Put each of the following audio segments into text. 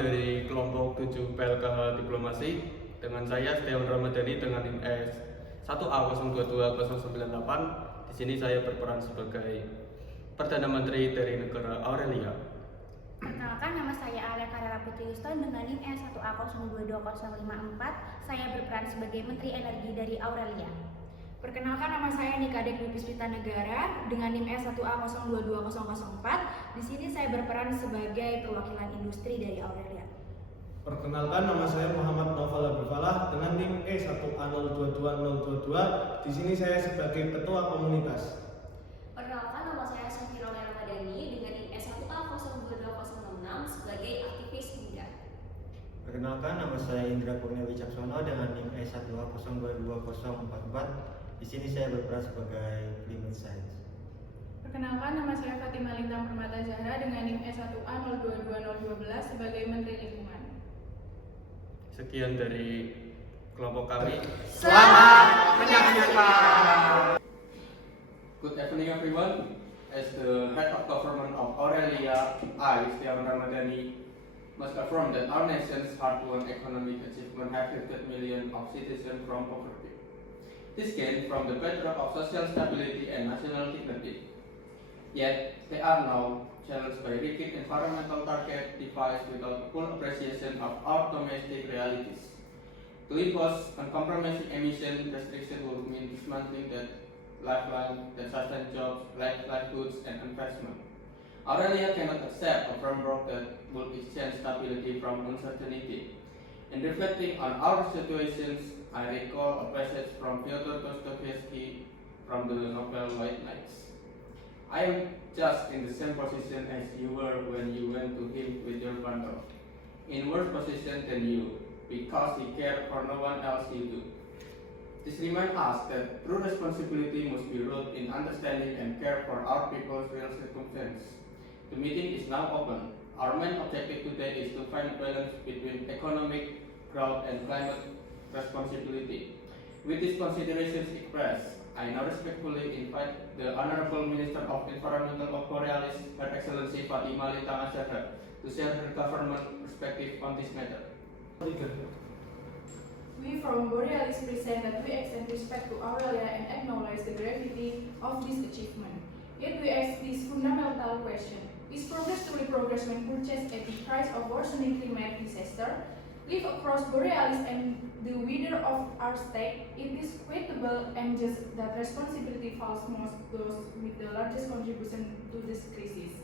dari kelompok 7 PLK Diplomasi dengan saya Setiawan Ramadhani dengan NIM S 1A022098. Di sini saya berperan sebagai Perdana Menteri dari negara Aurelia. Perkenalkan, nama saya Alia Karela Putri Yuston dengan NIM S1A022054. Saya berperan sebagai Menteri Energi dari Aurelia. Perkenalkan, nama saya Nikadek Dwi Puspita Negara dengan NIM S1A022004. Di sini saya berperan sebagai perwakilan industri dari Aurelia. Perkenalkan, nama saya Muhammad Noval Abdulfalah dengan NIM E1A022022. Di sini saya sebagai ketua komunitas. Perkenalkan, nama saya Safira Ramadhani dengan NIM S1A022066 sebagai aktivis muda. Perkenalkan, nama saya Indra Kurnia Wicaksono dengan NIM E1A022044. Di sini saya berperan sebagai Climate Science. Perkenalkan, nama saya Fatimah Lintang Permata Zahra dengan NIM S1A022012 sebagai Menteri Lingkungan. Sekian dari kelompok kami. Selamat menyaksikan. Good evening everyone. As the head of government of Aurelia, I, Setiawan Ramadhani, must affirm that our nation's hard-won economic achievement have lifted millions of citizens from poverty. This came from the bedrock of social stability and national dignity. Yet, they are now challenged by rigid environmental target devised without full appreciation of our domestic realities. To impose uncompromising emission restriction would mean dismantling that lifeline that sustains jobs, livelihoods, and investment. Aurelia cannot accept a framework that would exchange stability from uncertainty. In reflecting on our situations, I recall a passage from Fyodor Dostoevsky from the novel White Nights. I am just in the same position as you were when you went to him with your bundle, in worse position than you, because he cared for no one else you do. This reminds us that true responsibility must be rooted in understanding and care for our people's real circumstances. The meeting is now open. Our main objective today is to find a balance between economic growth and climate responsibility. With these considerations expressed, I now respectfully invite the Honorable Minister of Environmental of Borealis, Her Excellency Fatimah Lintang Azhara, to share her government perspective on this matter. We from Borealis present that we extend respect to Aurelia and acknowledge the gravity of this achievement. Yet we ask this fundamental question: is progress truly progress when purchased at the price of worsening climate disaster? Live across Borealis and the wither of our state, it is equitable and just that responsibility falls most those with the largest contribution to this crisis.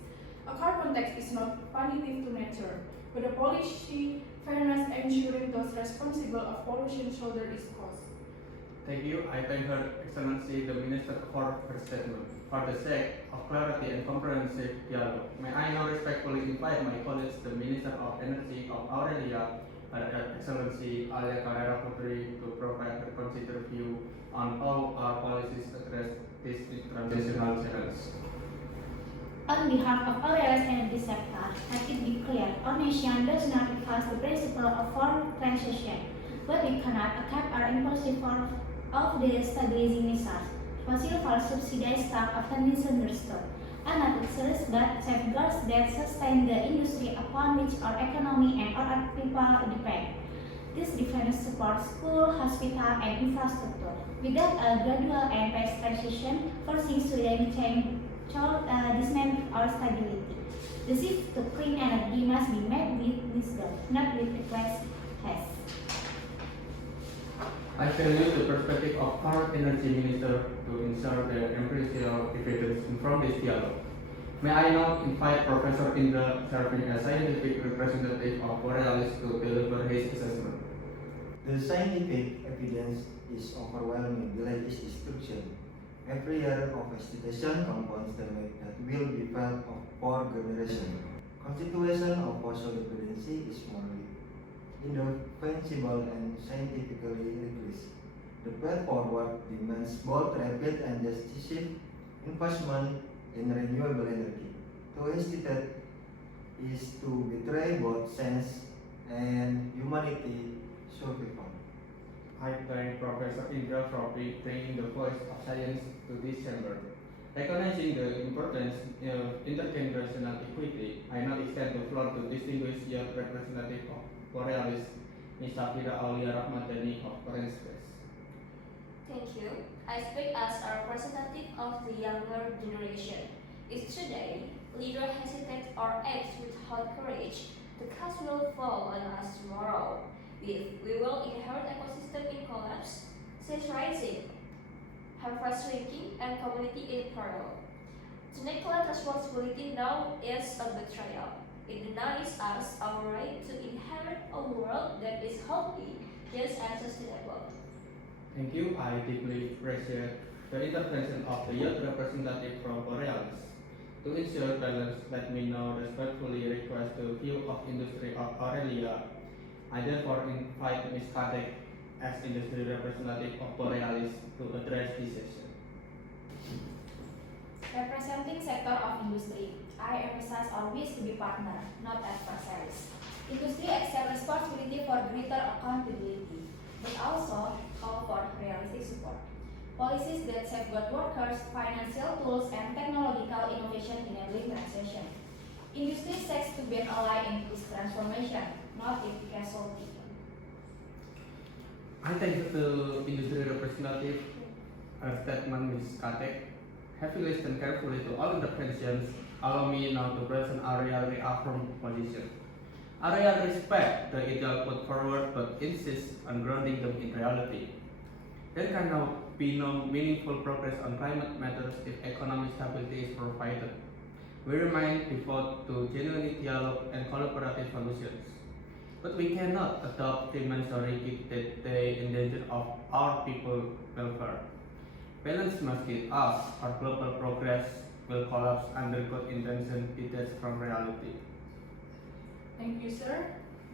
A carbon tax is not punitive to nature, but a policy fairness ensuring those responsible of pollution shoulder its cost. Thank you. I thank Her Excellency the Minister for her statement. For the sake of clarity and comprehensive dialogue, may I now respectfully invite my colleagues, the Minister of Energy of Aurelia, Her Excellency Alia Karela Putri, to provide her considered view on how our policies address this transitional challenge. On behalf of Aurealia's energy sector, let it be clear, our nation does not reverse the principle of foreign transition, but we cannot accept our impulsive form of the stabilizing measures. Fossil fuel subsidized stock often misunderstood, and not excellence but safeguards that sustain the industry upon which our economy and our people depend. This defense supports school, hospital, and infrastructure. Without a gradual and phased transition, forcing Sweden change dismantle our stability. The shift to clean energy must be made with wisdom, not with reckless haste. I value the perspective of our Energy Minister to ensure the empirical evidence from this dialogue. May I now invite Professor Indra, serving as scientific representative of Borealis, to deliver his assessment. The scientific evidence is overwhelming. The latest destruction every year of vegetation compounds the damage that will be felt for generations. Constitution of fossil dependency is morally indefensible and scientifically rigorous. The path forward demands both rapid and decisive investment in renewable energy. To hesitate is to betray both science and humanity survival. I thank Professor Indra for bringing the voice of science to this chamber. Recognizing the importance of intergenerational equity, I now extend the floor to distinguished young representative of Borealis, Ms. Safira Aulia Rahmadani of Peradilan. Thank you. I speak as a representative of the younger generation. If today, leaders hesitate or act without courage, the cost will fall on us tomorrow. We will inherit ecosystem in collapse, seas rising, harvest shrinking, and community in peril. To neglect responsibility now is a betrayal. It denies us our right to inherit a world that is healthy, just and sustainable. Thank you. I deeply appreciate the intervention of the youth representative from Borealis. To ensure balance, let me now respectfully request the view of industry of Aurelia. I therefore invite Ms. Kadek as industry representative of Borealis to address this session. Representing sector of industry, I emphasize our wish to be partner, not adversaries. Industry accept responsibility for greater accountability, but also call for realistic support. Policies that safeguard workers, financial tools, and technological innovation enabling transition. Industry seeks to be an ally in this transformation, not its casualty. I thank the industry representative statement Ms. Kadek. Having listened carefully to all interventions, allow me now to present Aurelia reaffirm position. Aurelia respect the ideal put forward but insist on grounding them in reality. There can now be no meaningful progress on climate matters if economic stability is provided. We remain devoted to genuine dialogue and collaborative solutions. But we cannot adopt treatments so rigid that they endanger of our people's welfare. Balance must be us, or global progress will collapse under good intention detached from reality. Thank you, sir.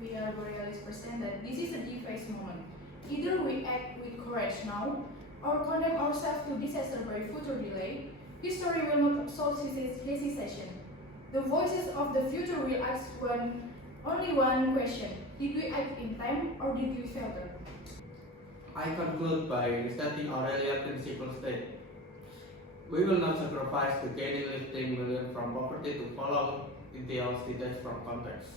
We are Borealis present that this is a device moment. Either we act with courage now, or condemn ourselves to disaster by future delay. History will not absolve hesitation. The voices of the future will ask only one question: did we act in time, or did we fail them? I conclude by restating Aurelia principle state. We will not sacrifice the gaining lifting million from poverty to follow ideals detached from context.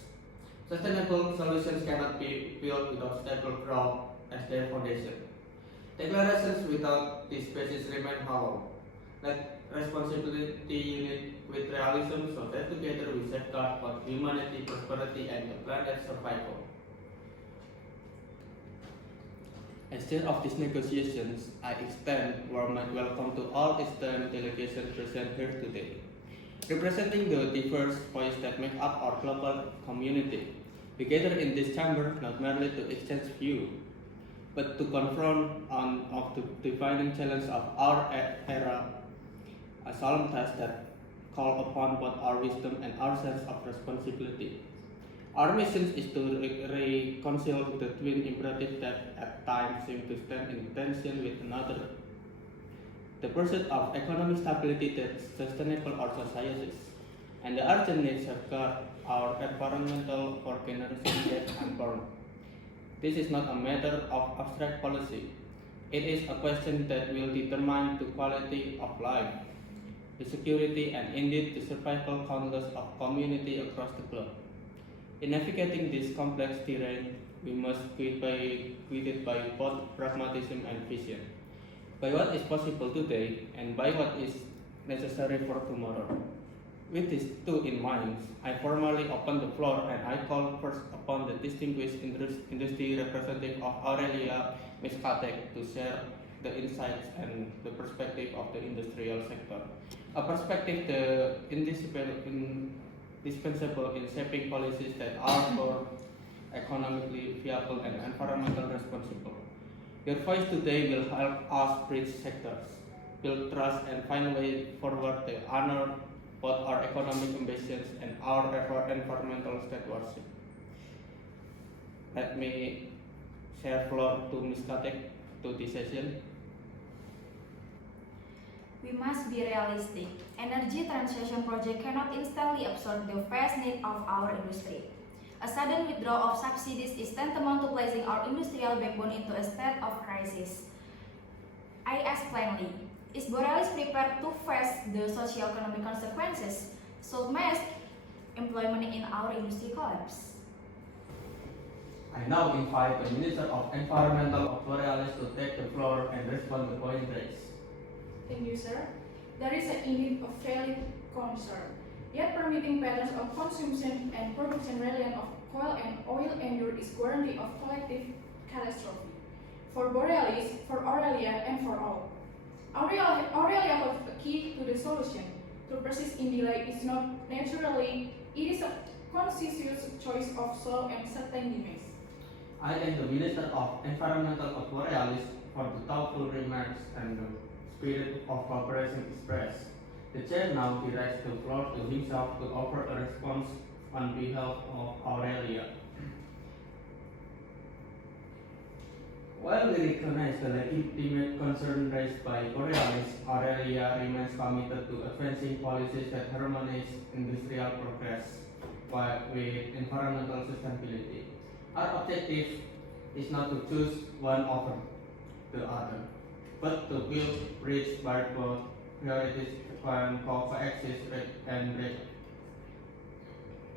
Sustainable solutions cannot be built without stable growth as their foundation. Declarations without this basis remain hollow. Let responsibility unit with realism so that together we safeguard both humanity, prosperity, and the planet's survival. Instead of these negotiations, I extend warm welcome to all Eastern delegations present here today, representing the diverse voices that make up our global community. We gather in this chamber not merely to exchange views, but to confront of the defining challenge of our era, a solemn task that call upon both our wisdom and our sense of responsibility. Our mission is to reconcile the twin imperatives that at times seem to stand in tension with another. The pursuit of economic stability that sustainable our societies, and the urgent need to safeguard our environmental for generations yet unborn. This is not a matter of abstract policy. It is a question that will determine the quality of life, the security, and indeed the survival countless of community across the globe. In navigating this complex terrain, we must guided by both pragmatism and vision, by what is possible today and by what is necessary for tomorrow. With these two in mind, I formally open the floor and I call first upon the distinguished industry representative of Aurelia, Ms. Kadek, to share the insights and the perspective of the industrial sector. A perspective indispensable in shaping policies that are more economically viable and environmentally responsible. Your voice today will help us bridge sectors, build trust, and find ways forward to honor both our economic ambitions and our environmental stewardship. Let me share floor to Ms. Kadek to this session. We must be realistic. Energy transition project cannot instantly absorb the vast need of our industry. A sudden withdrawal of subsidies is tantamount to placing our industrial backbone into a state of crisis. I ask plainly, Is Borealis prepared to face the socio-economic consequences should mass employment in our industry collapse? I now invite the Minister of Environmental of Borealis to take the floor and respond to point raised. Thank you, sir. There is indeed a valid concern. Yet permitting patterns of consumption and production reliant of coal and oil endure is guarantee of collective catastrophe. For Borealis, for Aurelia, and for all. Aurelia holds a key to the solution. To persist in delay is not naturally, it is a conscious choice of soul and certain demise. I thank the Minister of Environmental of Borealis for the thoughtful remarks and the spirit of cooperation expressed. The Chair now directs the floor to himself to offer a response on behalf of Aurelia. While we recognize the legitimate concern raised by Borealis, Aurelia remains committed to advancing policies that harmonize industrial progress with environmental sustainability. Our objective is not to choose one over the other, but to build bridges where both priorities can coexist and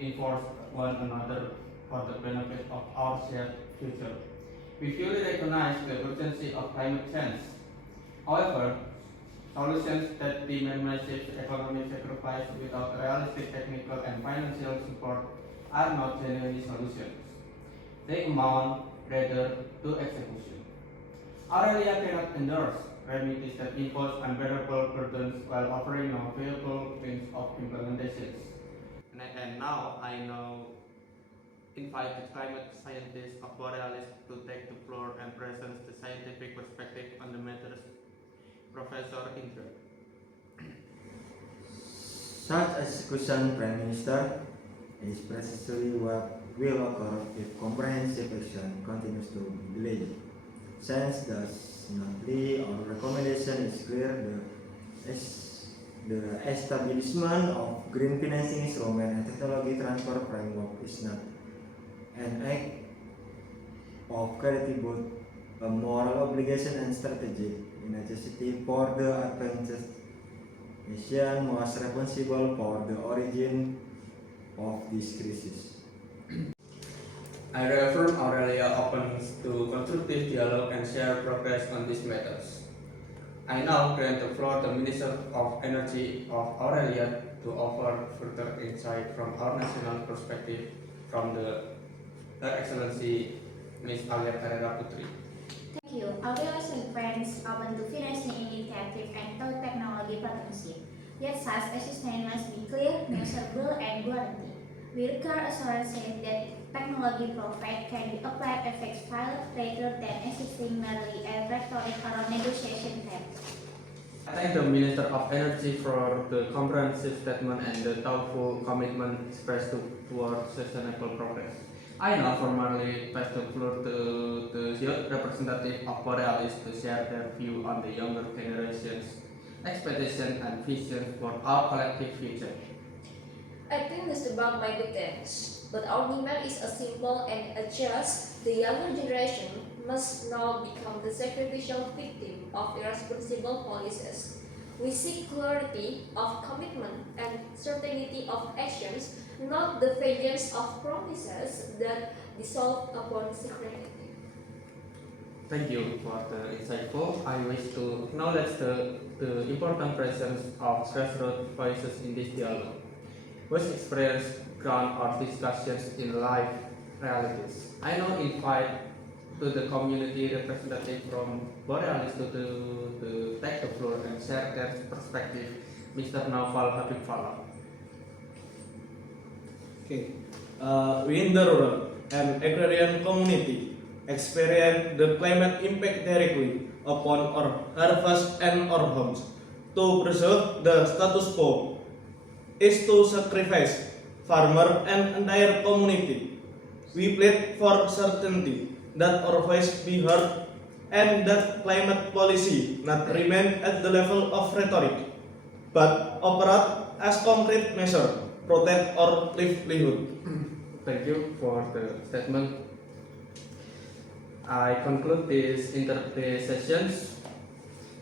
reinforce one another for the benefit of our shared future. We fully recognize the urgency of climate change. However, solutions that demand massive economic sacrifice without realistic technical and financial support are not genuine solutions. They amount rather to execution. Aurelia cannot endorse remedies that impose unbearable burdens while offering no viable means of implementation. And now I invite the climate scientist of Borealis to take the floor and present the scientific perspective on the matters. Professor Indra. Such execution, Prime Minister, is precisely what will occur if comprehensive action continues to be delayed. Since does not lead our recommendation is clear, the establishment of green financing instrument and technology transfer framework is not an act of charity but a moral obligation and strategic necessity for the advanced nation most responsible for the origin of this crisis. I reaffirm Aurelia opens to constructive dialogue and share progress on these matters. I now grant the floor to Minister of Energy of Aurelia to offer further insight from our national perspective from Her Excellency Ms. Alia Carrera Putri. Thank you. Aurealia's friends open to financing initiative and technology partnership. Yet such assistance must be clear, measurable, and guaranteed. We require assurances that technology provided can be applied effectively rather than existing merely as rhetoric or negotiation terms. I thank the Minister of Energy for the comprehensive statement and the thoughtful commitment expressed towards sustainable progress. I now formally pass the floor to the youth representative of Borealis to share their view on the younger generation's expectations and vision for our collective future. I think Mr. Bang might be tense, but our demand is a simple and just. The younger generation must not become the sacrificial victim of irresponsible policies. We seek clarity of commitment and certainty of actions, not the vengeance of promises that dissolve upon security. Thank you for the insightful. I wish to acknowledge the important presence of grassroots voices in this dialogue, which express ground our discussions in live realities. I now invite to the community representative from Borealis to take the floor and share their perspective. Mr. Naufal Habib Falah. Okay. We in the rural and agrarian community experience the climate impact directly upon our harvest and our homes. To preserve the status quo is to sacrifice farmer and entire community. We plead for certainty that our voice be heard and that climate policy not remain at the level of rhetoric, but operate as concrete measure protect our livelihood. Thank you for the statement. I conclude this sessions.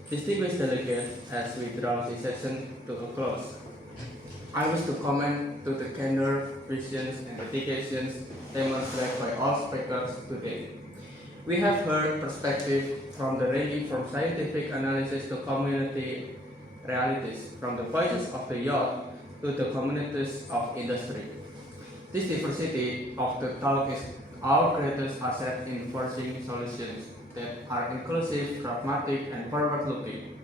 Distinguished delegates, as we draw this session to a close, I wish to comment to the candor, visions, and dedications demonstrated by all speakers today. We have heard perspectives from the ranging from scientific analysis to community realities, from the voices of the youth to the communities of industry. This diversity of the talk is our greatest asset in forging solutions that are inclusive, pragmatic, and forward-looking.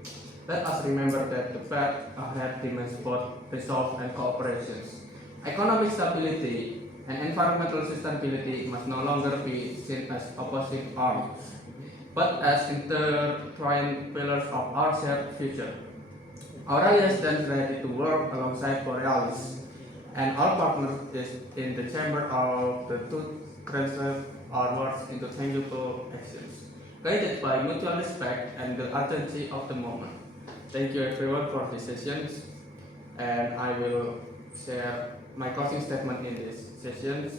Let us remember that the path ahead demands both resolve and cooperation. Economic stability and environmental sustainability must no longer be seen as opposing arms, but as intertwined pillars of our shared future. Aurelia stands ready to work alongside Borealis and our partners in the chamber of the to transfer our words into tangible actions, guided by mutual respect and the urgency of the moment. Thank you everyone for this session, and I will share my closing statement in this session.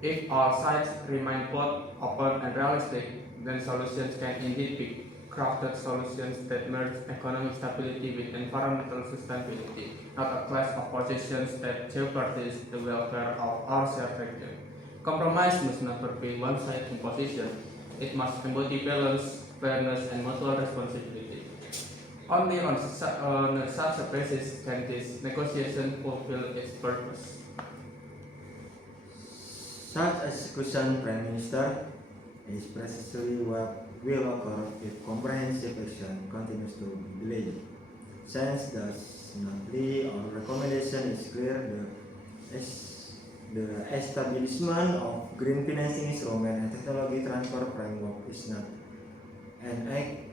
If all sides remain both open and realistic, then solutions can indeed be crafted solutions that merge economic stability with environmental sustainability, not a clash of positions that jeopardize the welfare of our shared region. Compromise must never be one-sided imposition. It must embody balance, fairness, and mutual responsibility. Only on such a basis can this negotiation fulfill its purpose. Such execution, Prime Minister, is precisely what will occur if comprehensive action continues to be delayed. Since does not lead our recommendation is clear, the establishment of green financing instrument and technology transfer framework is not an act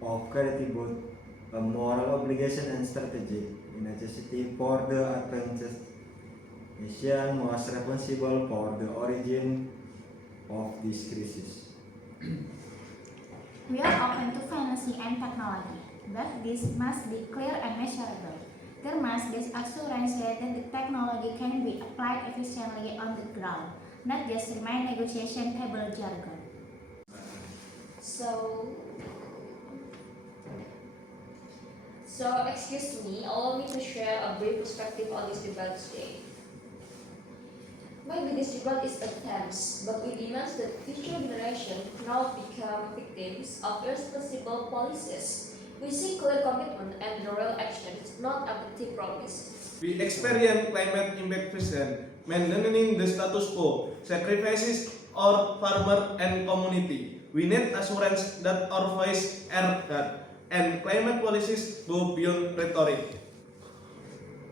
of charity but a moral obligation and strategic necessity for the advanced nation most responsible for the origin of this crisis. We are open to financing and technology, but this must be clear and measurable. There must be assurance that the technology can be applied efficiently on the ground, not just remain negotiation table jargon. So excuse me, allow me to share a brief perspective on this debate today. Maybe this debate is attempts, but we demand that future generations not become victims of irresponsible policies. We see clear commitment and real actions, not empty promises. We experience climate impact present, maintaining the status quo, sacrifices our farmer and community. We need assurance that our voice are heard, and climate policies go beyond rhetoric.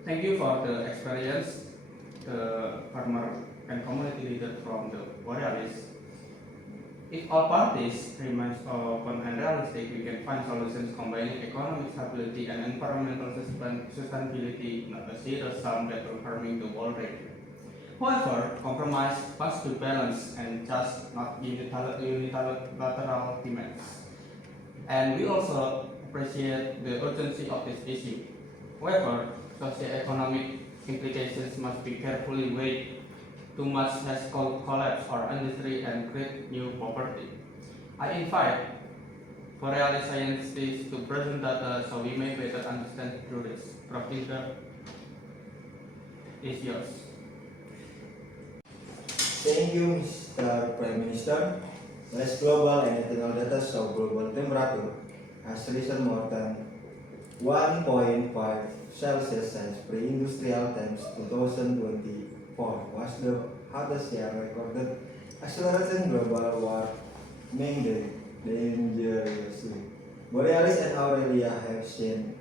Thank you for the experience, the farmer and community leader from the Borealis. If all parties remain open and realistic, we can find solutions combining economic stability and environmental sustainability, not a zero sum that will harming the whole region. However, compromise must be balanced and just not unilateral demands. And we also appreciate the urgency of this issue. However, socio-economic implications must be carefully weighed. Too much has collapsed our industry and create new poverty. I invite Borealis scientists to present data so we may better understand through this. Praktik is yours. Thank you, Mr. Prime Minister. Less global and internal data show global temperature has risen more than 1.5 Celsius since pre-industrial times 2024 was the hottest year recorded. Acceleration global warming dangerously. Borealis and Aurelia have seen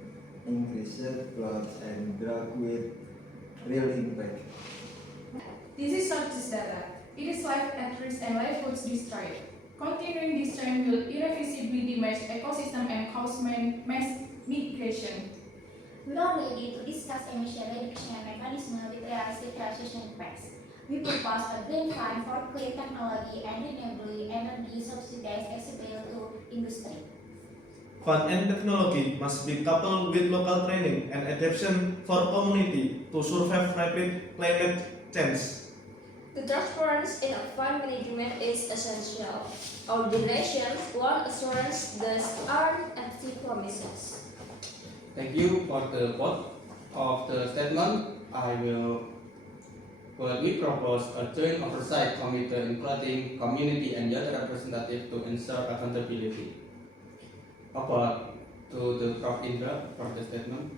increased floods and drought with real impact. This is not just data. It is life at risk and livelihoods destroyed. Continuing this trend will irreversibly damage ecosystem and cause mass migration. We don't need to discuss emission reduction mechanism with realistic transition impacts. We propose a green fund for clean technology and renewable energy subsidies accessible to industry. Fund and technology must be coupled with local training and adaptation for community to survive rapid climate change. The transparency in a fund management is essential. Our generation wants assurance, thus aren't empty promises. Thank you for the vote of the statement. We propose a joint oversight committee including community and youth representatives to ensure accountability. About to the Prof. Indra for the statement.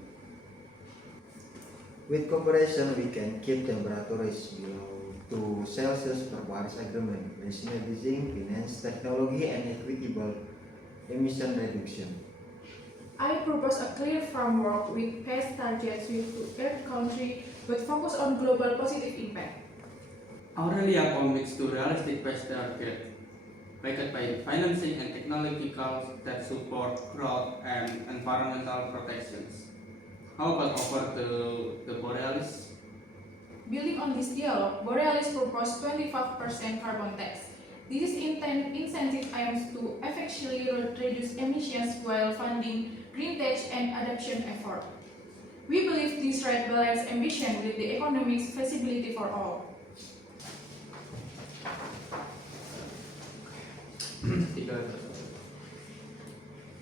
With cooperation, we can keep temperatures below 2 Celsius per Paris Agreement, rationalizing finance, technology, and equitable emission reduction. I propose a clear framework with past targets with every country, but focus on global positive impact. Aurelia commits to realistic past target, backed by financing and technological that support growth and environmental protections. How about offer the Borealis? Building on this dialogue, Borealis proposed 25% carbon tax. This incentive aims to effectively reduce emissions while funding green tech and adoption effort. We believe this right balance ambition with the economic feasibility for all.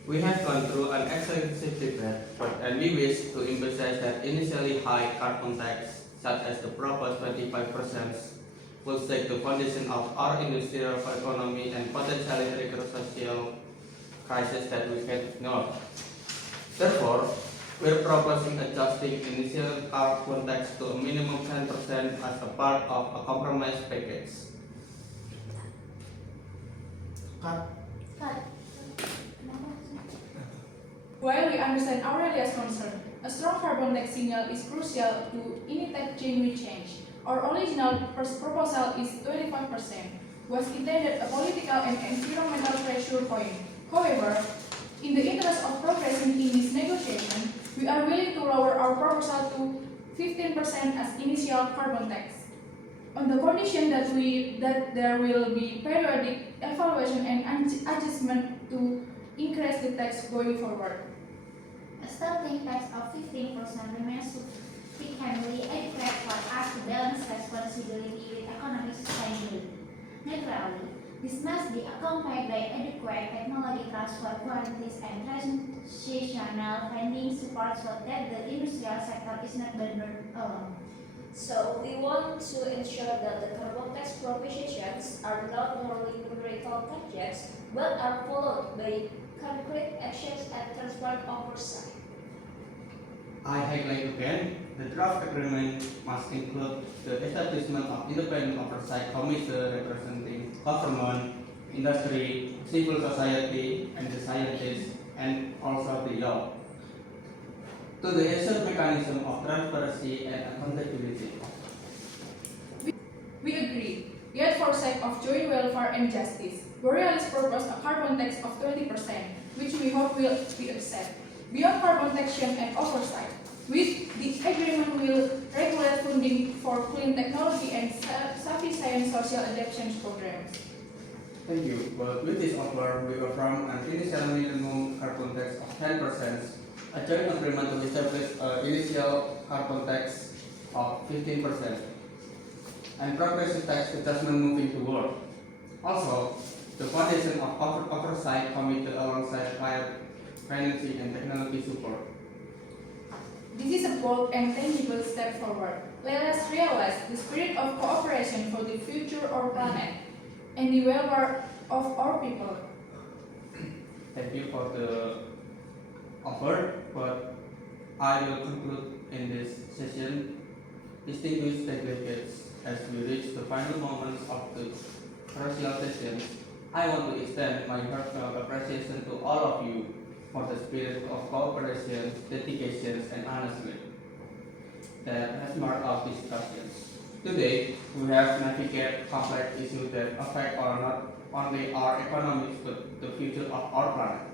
We have gone through an extensive debate, and we wish to emphasize that initially high carbon tax, such as the proposed 25%, will set the foundation of our industrial economy and potentially trigger social crisis that we can ignore. Therefore, we are proposing adjusting initial carbon tax to a minimum 10% as a part of a compromise package. While we understand Aurelia's concern, a strong carbon tax signal is crucial to initiate genuine change. Our original proposal is 25%, was intended a political and environmental pressure point. However, in the interest of progressing in this negotiation, we are willing to lower our proposal to 15% as initial carbon tax, on the condition that there will be periodic evaluation and adjustment to increase the tax going forward. A starting tax of 15% remains sufficiently adequate for us to balance responsibility with economic sustainability. Naturally, this must be accompanied by adequate technology transfer guarantees and transitional funding support so that the industrial sector is not burdened alone. So we want to ensure that the carbon tax propositions are not merely numerical targets, but are followed by concrete actions and transparent oversight. I highlight again, the draft agreement must include the establishment of independent oversight committee representing government, industry, civil society, and the scientists, and also the law. To the essential mechanism of transparency and accountability. We agree, yet for sake of joint welfare and justice, Borealis proposed a carbon tax of 20%, which we hope will be accepted. Beyond carbon taxation and oversight, with the agreement will regulate funding for clean technology and sufficient social adaptation programs. Thank you. But with this offer, we affirm an initial minimum carbon tax of 10%, a joint agreement to establish an initial carbon tax of 15%, and progressive tax adjustment moving toward. Also, the foundation of oversight committee alongside financing and technology support. This is a bold and tangible step forward. Let us realize the spirit of cooperation for the future of our planet and the welfare of our people. Thank you for the offer, but I will conclude in this session. Distinguished delegates, as we reach the final moments of the crucial session, I want to extend my heartfelt appreciation to all of you for the spirit of cooperation, dedication, and honesty that has marked our discussions. Today, we have navigated complex issues that affect not only our economies but the future of our planet.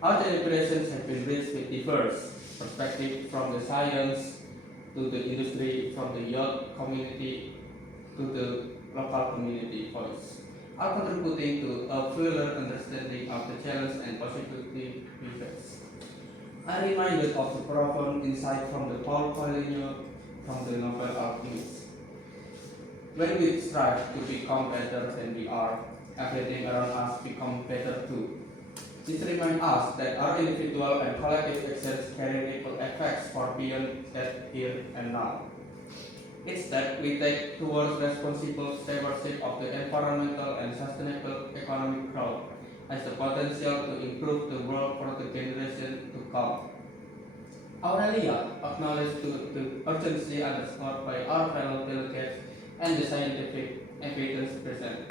Our deliberations have been rich with diverse perspectives from the science to the industry, from the youth community to the local community voice, are contributing to a fuller understanding of the challenges and possibilities we face. I reminded of the profound insight from the Paul Coelho from the Nobel alchemist. When we strive to become better than we are, everything around us becomes better too. This reminds us that our individual and collective actions carry ripple effects far beyond that here and now. Each step we take towards responsible stewardship of the environmental and sustainable economic growth has the potential to improve the world for the generation to come. Aurelia acknowledged the urgency underscored by our fellow delegates and the scientific evidence present.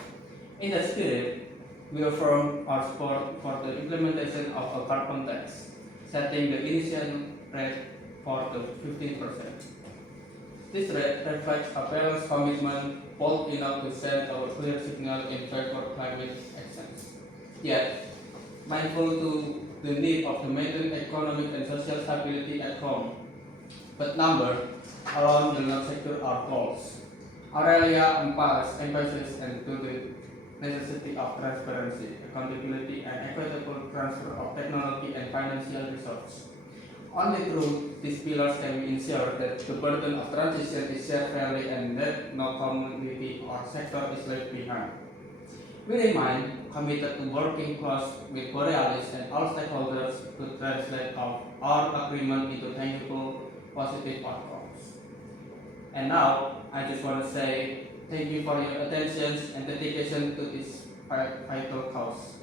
In that spirit, we affirm our support for the implementation of a carbon tax, setting the initial rate for the 15%. This rate reflects a balanced commitment bold enough to send a clear signal in favor of climate actions. Yet, mindful to the need of the maintain economic and social stability at home, but number alone will not secure our goals. Aurelia emphasizes and to the necessity of transparency, accountability, and equitable transfer of technology and financial resources. Only through these pillars can we ensure that the burden of transition is shared fairly and that no community or sector is left behind. We remain committed to working close with Borealis and all stakeholders to translate our agreement into tangible, positive outcomes. And now, I just want to say thank you for your attention and dedication to this vital cause.